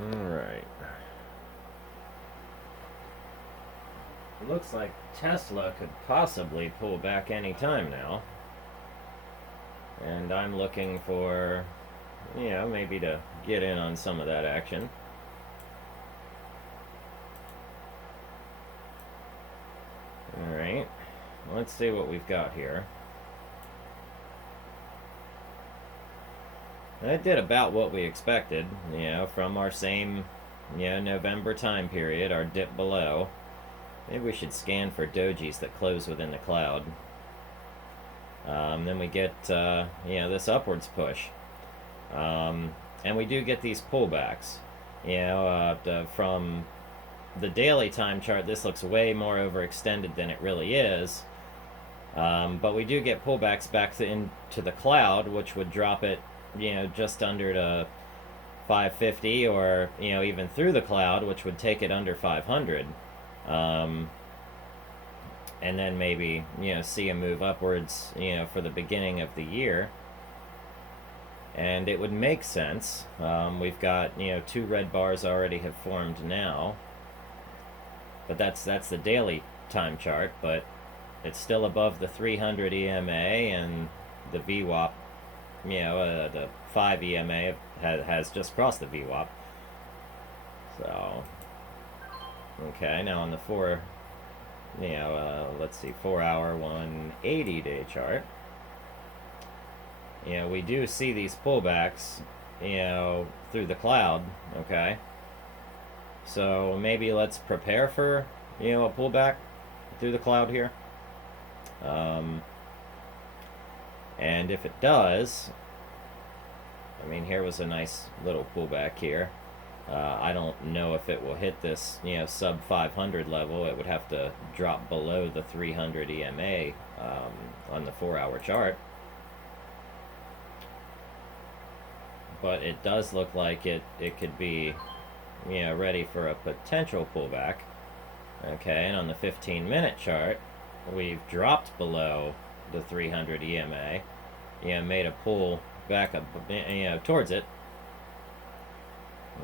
Alright. Looks like Tesla could possibly pull back any time now. And I'm looking for, maybe to get in on some of that action. Alright. Let's see what we've got here. That did about what we expected, from our same, November time period, our dip below. Maybe we should scan for dojis that close within the cloud. Then we get, this upwards push. And we do get these pullbacks. From the daily time chart, this looks way more overextended than it really is. But we do get pullbacks back into the cloud, which would drop it, just under to 550, or even through the cloud, which would take it under 500. And then maybe see a move upwards for the beginning of the year, and it would make sense. We've got two red bars already have formed now, but that's the daily time chart, but it's still above the 300 EMA, and the VWAP, the 5 EMA has just crossed the VWAP. So okay, now on the 4 hour 180 day chart, we do see these pullbacks, through the cloud. Okay, so maybe let's prepare for, a pullback through the cloud here. And if it does, here was a nice little pullback here. I don't know if it will hit this, sub 500 level. It would have to drop below the 300 EMA on the 4-hour chart. But it does look like it could be, ready for a potential pullback. Okay, and on the 15-minute chart, we've dropped below the 300 EMA. Made a pull back up, towards it.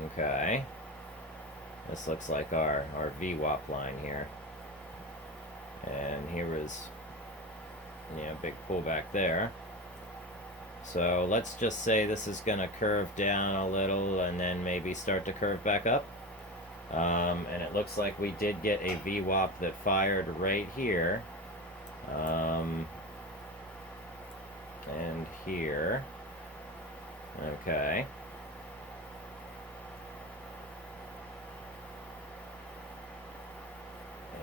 Okay, this looks like our VWAP line here, and here was big pullback there. So let's just say this is going to curve down a little and then maybe start to curve back up. And it looks like we did get a VWAP that fired right here, and here. Okay.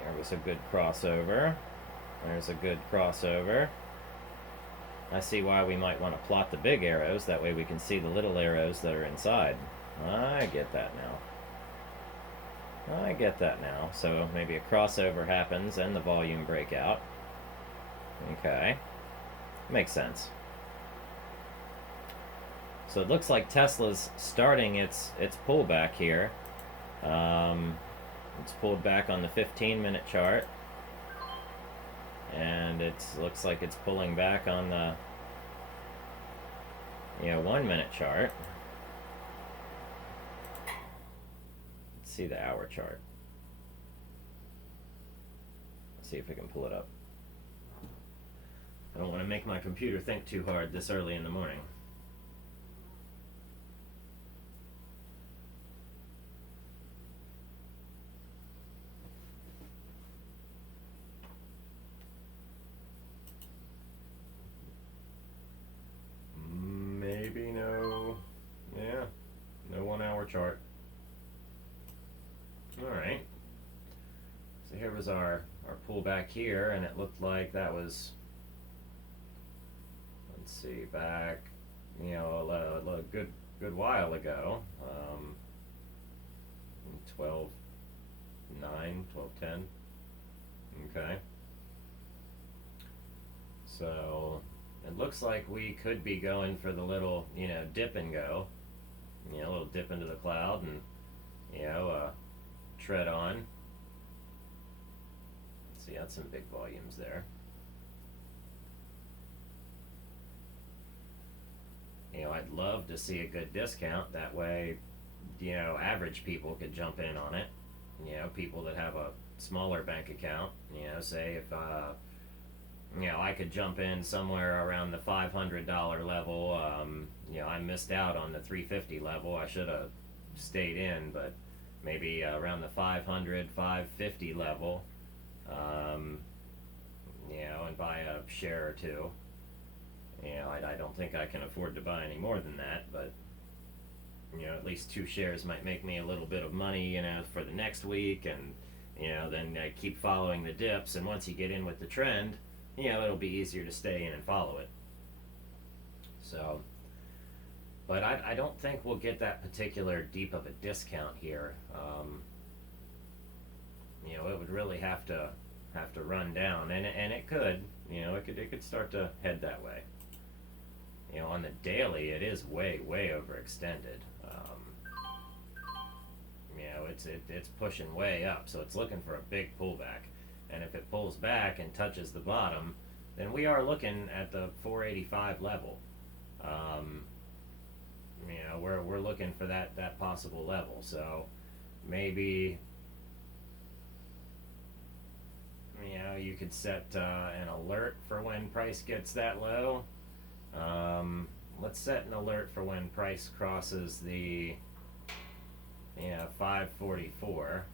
There was a good crossover. There's a good crossover. I see why we might want to plot the big arrows. That way we can see the little arrows that are inside. I get that now. I get that now. So maybe a crossover happens and the volume breakout. Okay. Makes sense. So it looks like Tesla's starting its pullback here. It's pulled back on the 15-minute chart, and it looks like it's pulling back on the 1-minute chart. Let's see the hour chart. Let's see if I can pull it up. I don't want to make my computer think too hard this early in the morning. Maybe no. Yeah, no 1-hour chart. Alright. So here was our pullback here, and it looked like that was, let's see, back, a good while ago. 12:09, 12:10. Okay. So it looks like we could be going for the little, dip and go. A little dip into the cloud and, tread on. Let's see, that's some big volumes there. I'd love to see a good discount. That way average people could jump in on it. People that have a smaller bank account. Say if I could jump in somewhere around the $500 level. I missed out on the 350 level. I should have stayed in, but maybe around the 500, 550 level. Um, and buy a share or two. I don't think I can afford to buy any more than that, but at least 2 shares might make me a little bit of money, for the next week, and then keep following the dips. And once you get in with the trend, it'll be easier to stay in and follow it. So, but I don't think we'll get that particular deep of a discount here. It would really have to run down, and it could, it could start to head that way. On the daily, it is way overextended. It's pushing way up, so it's looking for a big pullback. And if it pulls back and touches the bottom, then we are looking at the 485 level. We're looking for that possible level. So maybe you could set an alert for when price gets that low. Let's set an alert for when price crosses the 544,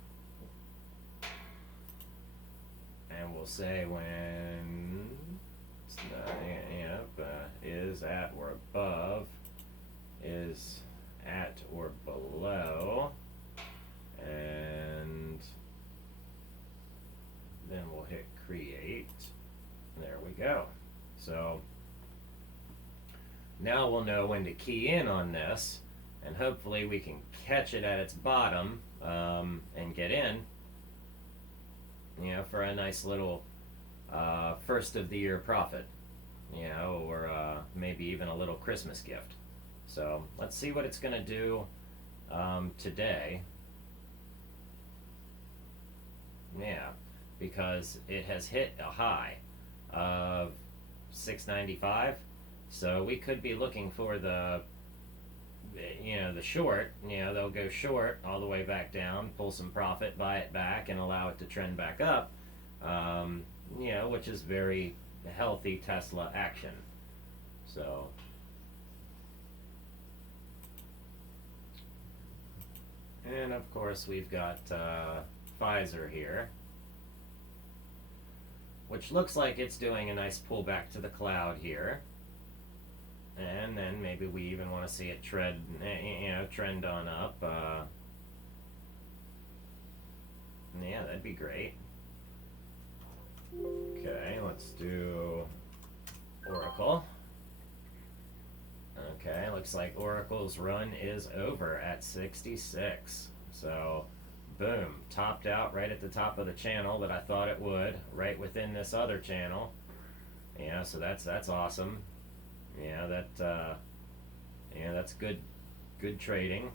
and we'll say when it's is at or above, is at or below, and then we'll hit create. There we go. So now we'll know when to key in on this, and hopefully we can catch it at its bottom, and get in, for a nice little first of the year profit, or maybe even a little Christmas gift. So let's see what it's going to do today. Yeah, because it has hit a high of 695. So we could be looking for the short. They'll go short all the way back down, pull some profit, buy it back, and allow it to trend back up. Which is very healthy Tesla action. So and of course we've got Pfizer here, which looks like it's doing a nice pullback to the cloud here. And then maybe we even want to see it trend on up. Yeah, that'd be great. Okay, let's do Oracle. Okay, looks like Oracle's run is over at 66. So, boom, topped out right at the top of the channel that I thought it would, right within this other channel. So that's awesome. That's good trading.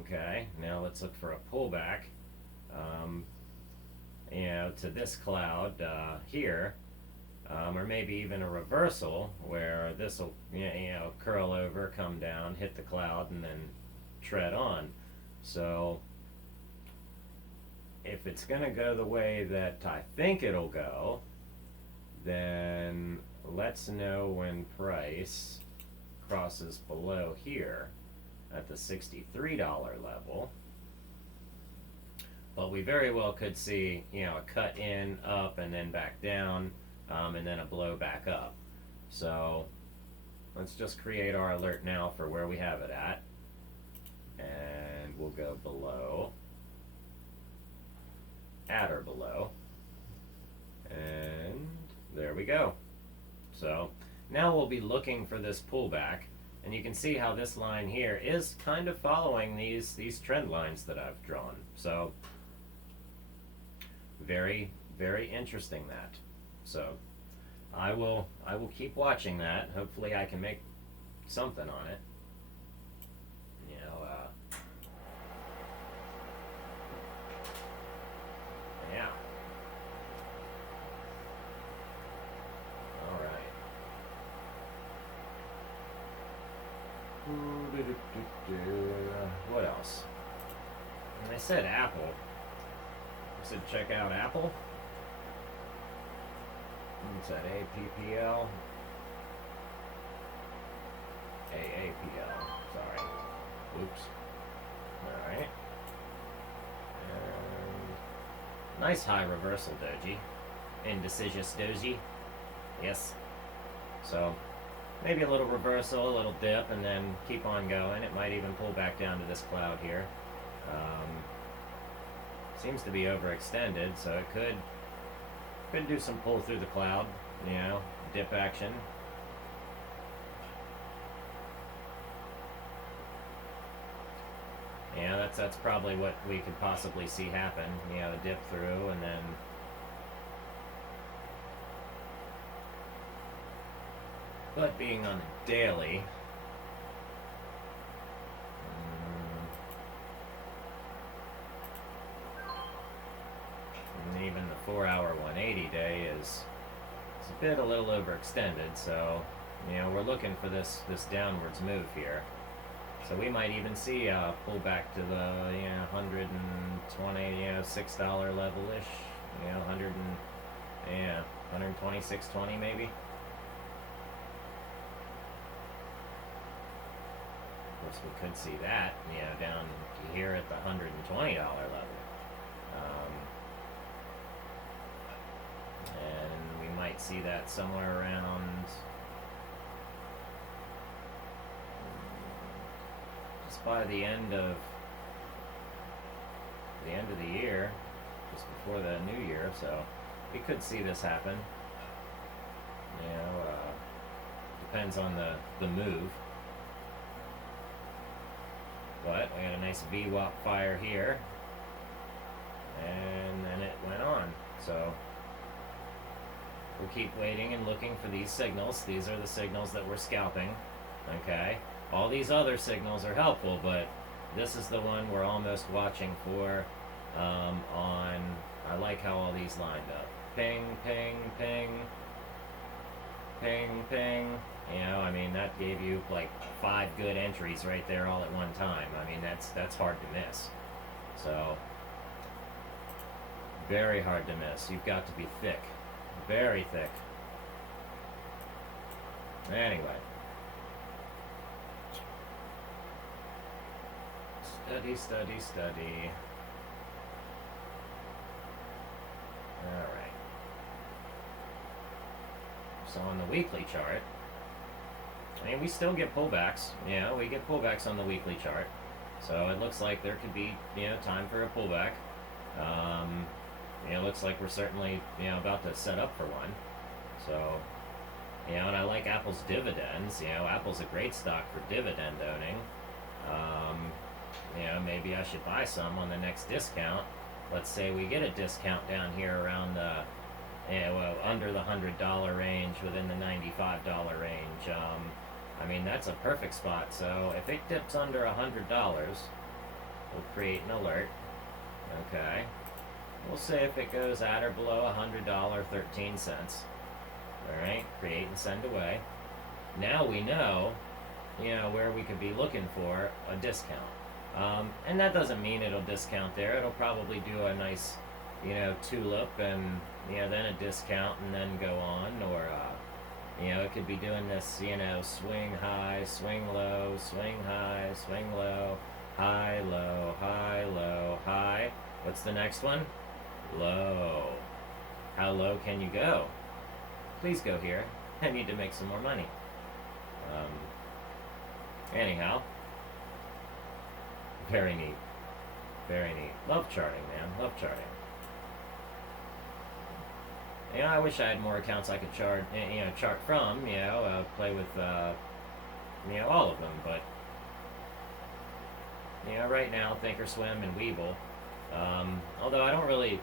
Okay, now let's look for a pullback, to this cloud here, or maybe even a reversal where this will, curl over, come down, hit the cloud, and then tread on. So if it's going to go the way that I think it'll go, then let's know when price crosses below here at the $63 level. But we very well could see, a cut in, up, and then back down, and then a blow back up. So let's just create our alert now for where we have it at. And we'll go below, at or below. And there we go. So now we'll be looking for this pullback, and you can see how this line here is kind of following these trend lines that I've drawn. So very interesting that. So I will keep watching that. Hopefully I can make something on it. Yeah. All right. What else? And I said Apple. I said check out Apple. What's that? APPL? AAPL. Sorry. Oops. Alright. Nice high reversal doji. Indecisus doji. Yes. So, maybe a little reversal, a little dip, and then keep on going. It might even pull back down to this cloud here. Seems to be overextended, so it could do some pull through the cloud, you know, dip action. Yeah, that's probably what we could possibly see happen. You know, a dip through and then but being on a daily, and even the 4-hour 180 day is a little overextended. So, you know, we're looking for this downwards move here. So we might even see a pullback to the 120, $6 level-ish, 126.20 maybe. Of course, we could see that, down here at the $120 level. And we might see that somewhere around just by the end of the year, just before the new year. So we could see this happen. Depends on the move. But we got a nice VWAP fire here, and then it went on. So we'll keep waiting and looking for these signals. These are the signals that we're scalping. Okay, all these other signals are helpful, but this is the one we're almost watching for. I like how all these lined up. Ping, ping, ping, ping, ping. That gave you like 5 good entries right there all at one time. That's hard to miss. So, very hard to miss. You've got to be thick. Very thick. Anyway. Study, study, study. Alright. So on the weekly chart, we still get pullbacks. We get pullbacks on the weekly chart. So it looks like there could be, time for a pullback. It looks like we're certainly, about to set up for one. So, and I like Apple's dividends. Apple's a great stock for dividend owning. Maybe I should buy some on the next discount. Let's say we get a discount down here around the, under the $100 range, within the $95 range. That's a perfect spot. So if it dips under $100, we'll create an alert. Okay. We'll say if it goes at or below $100, 13 cents. Alright, create and send away. Now we know, where we could be looking for a discount. And that doesn't mean it'll discount there. It'll probably do a nice, tulip and, then a discount and then go on. Or, it could be doing this, swing high, swing low, swing high, swing low, high, low, high, low, high. What's the next one? Low. How low can you go? Please go here. I need to make some more money. Anyhow. Very neat. Very neat. Love charting, man. Love charting. I wish I had more accounts I could chart from, play with, all of them, but, right now, thinkorswim and Webull. Although I don't really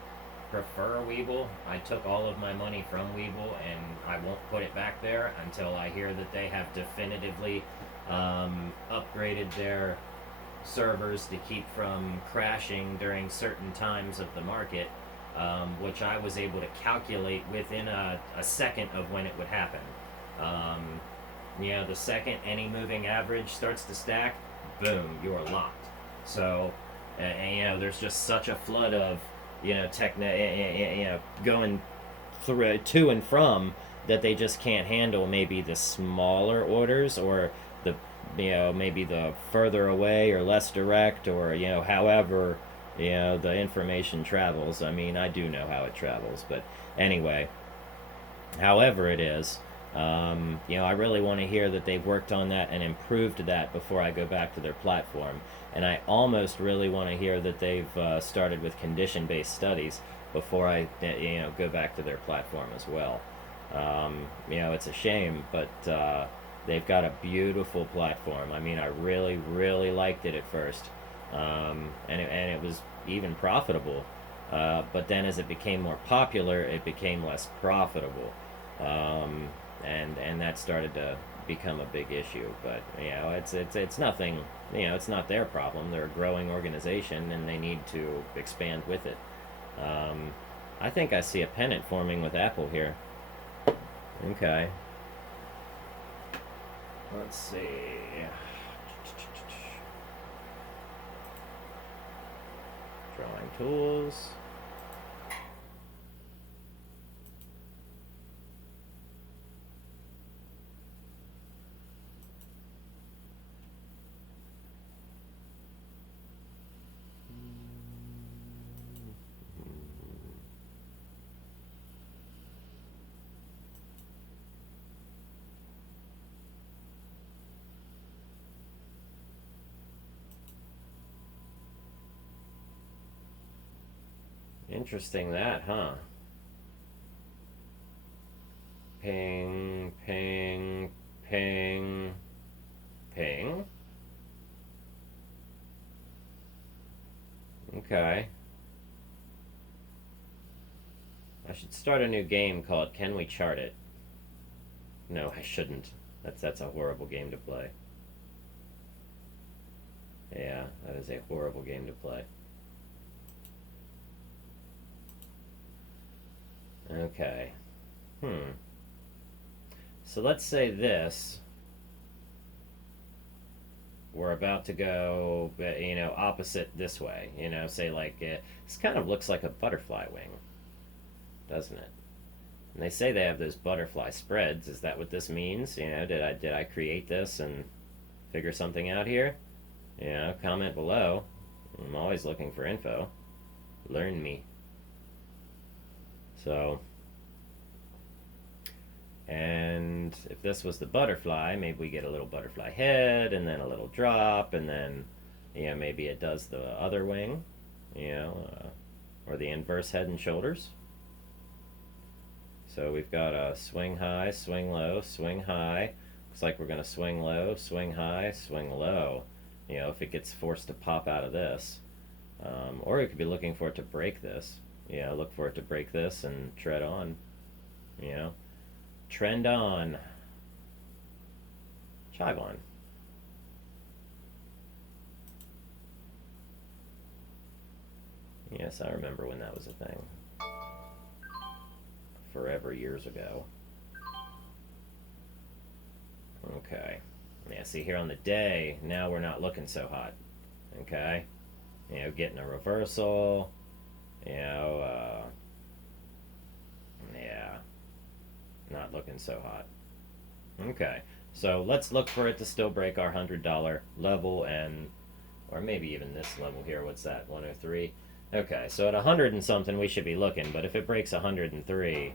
prefer Webull. I took all of my money from Webull, and I won't put it back there until I hear that they have definitively upgraded their servers to keep from crashing during certain times of the market, which I was able to calculate within a second of when it would happen. The second any moving average starts to stack, boom, you're locked. So, there's just such a flood of, going through to and from that they just can't handle maybe the smaller orders or the, maybe the further away or less direct or, however, the information travels. I mean, I do know how it travels, but anyway, however it is, I really want to hear that they've worked on that and improved that before I go back to their platform. And I almost really want to hear that they've started with condition-based studies before I, go back to their platform as well. It's a shame, but they've got a beautiful platform. I mean, I really, really liked it at first, and it was even profitable. But then, as it became more popular, it became less profitable, and that started to become a big issue. But it's nothing. It's not their problem. They're a growing organization, and they need to expand with it. I think I see a pennant forming with Apple here. Okay. Let's see. Drawing tools. Interesting that, huh? Ping, ping, ping, ping. Okay. I should start a new game called Can We Chart It? No, I shouldn't. That's a horrible game to play. Yeah, that is a horrible game to play. Okay. So let's say this. We're about to go, opposite this way. Say like this kind of looks like a butterfly wing, doesn't it? And they say they have those butterfly spreads. Is that what this means? Did I create this and figure something out here? Comment below. I'm always looking for info. Learn me. So, and if this was the butterfly, maybe we get a little butterfly head and then a little drop, and then, maybe it does the other wing, or the inverse head and shoulders. So we've got a swing high, swing low, swing high. Looks like we're going to swing low, swing high, swing low. If it gets forced to pop out of this. Or you could be looking for it to break this. Look for it to break this and tread on. Trend on. Chive on. Yes, I remember when that was a thing. Forever years ago. Okay. Yeah, see here on the day, now we're not looking so hot. Okay? Getting a reversal. Yeah. Not looking so hot. Okay. So let's look for it to still break our $100 level or maybe even this level here. What's that? 103. Okay, so at 100 and something we should be looking, but if it breaks 103,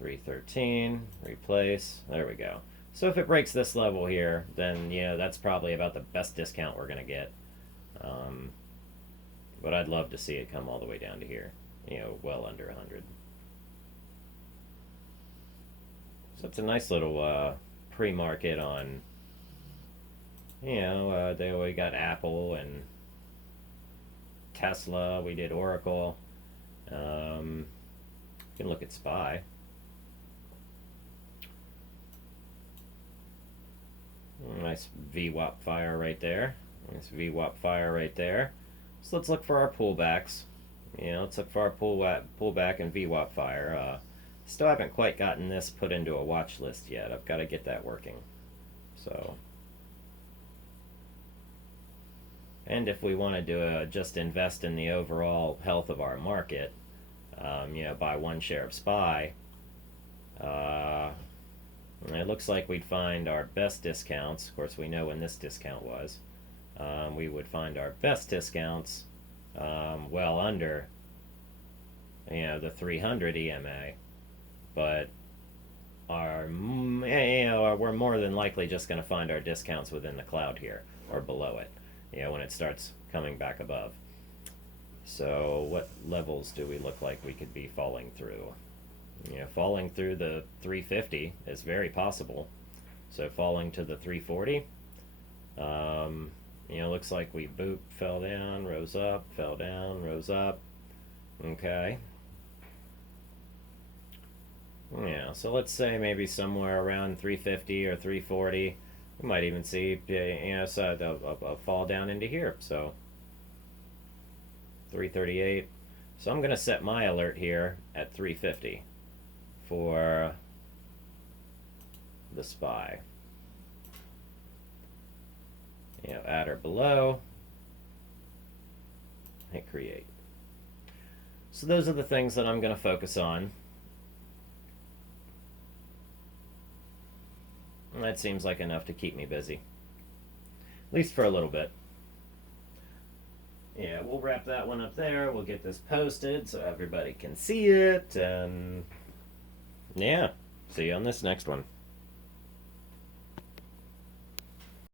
$313, replace, there we go. So if it breaks this level here, then that's probably about the best discount we're gonna get. But I'd love to see it come all the way down to here, well under 100. So it's a nice little pre-market on, we got Apple and Tesla. We did Oracle. You can look at SPY. Nice VWAP fire right there. Nice VWAP fire right there. So let's look for our pullbacks. Let's look for our pullback and VWAP fire. Still haven't quite gotten this put into a watch list yet. I've got to get that working. So, and if we wanted to just invest in the overall health of our market, buy one share of SPY, it looks like we'd find our best discounts. Of course, we know when this discount was. We would find our best discounts well under, the 300 EMA, but we're more than likely just going to find our discounts within the cloud here or below it. When it starts coming back above. So what levels do we look like we could be falling through? Falling through the 350 is very possible. So falling to the 340, looks like we fell down, rose up, fell down, rose up. Okay. So let's say maybe somewhere around 350 or 340. We might even see, a fall down into here. So 338. So I'm going to set my alert here at 350 for the SPY. At or below. Hit create. So those are the things that I'm going to focus on. That seems like enough to keep me busy. At least for a little bit. We'll wrap that one up there. We'll get this posted so everybody can see it. And see you on this next one.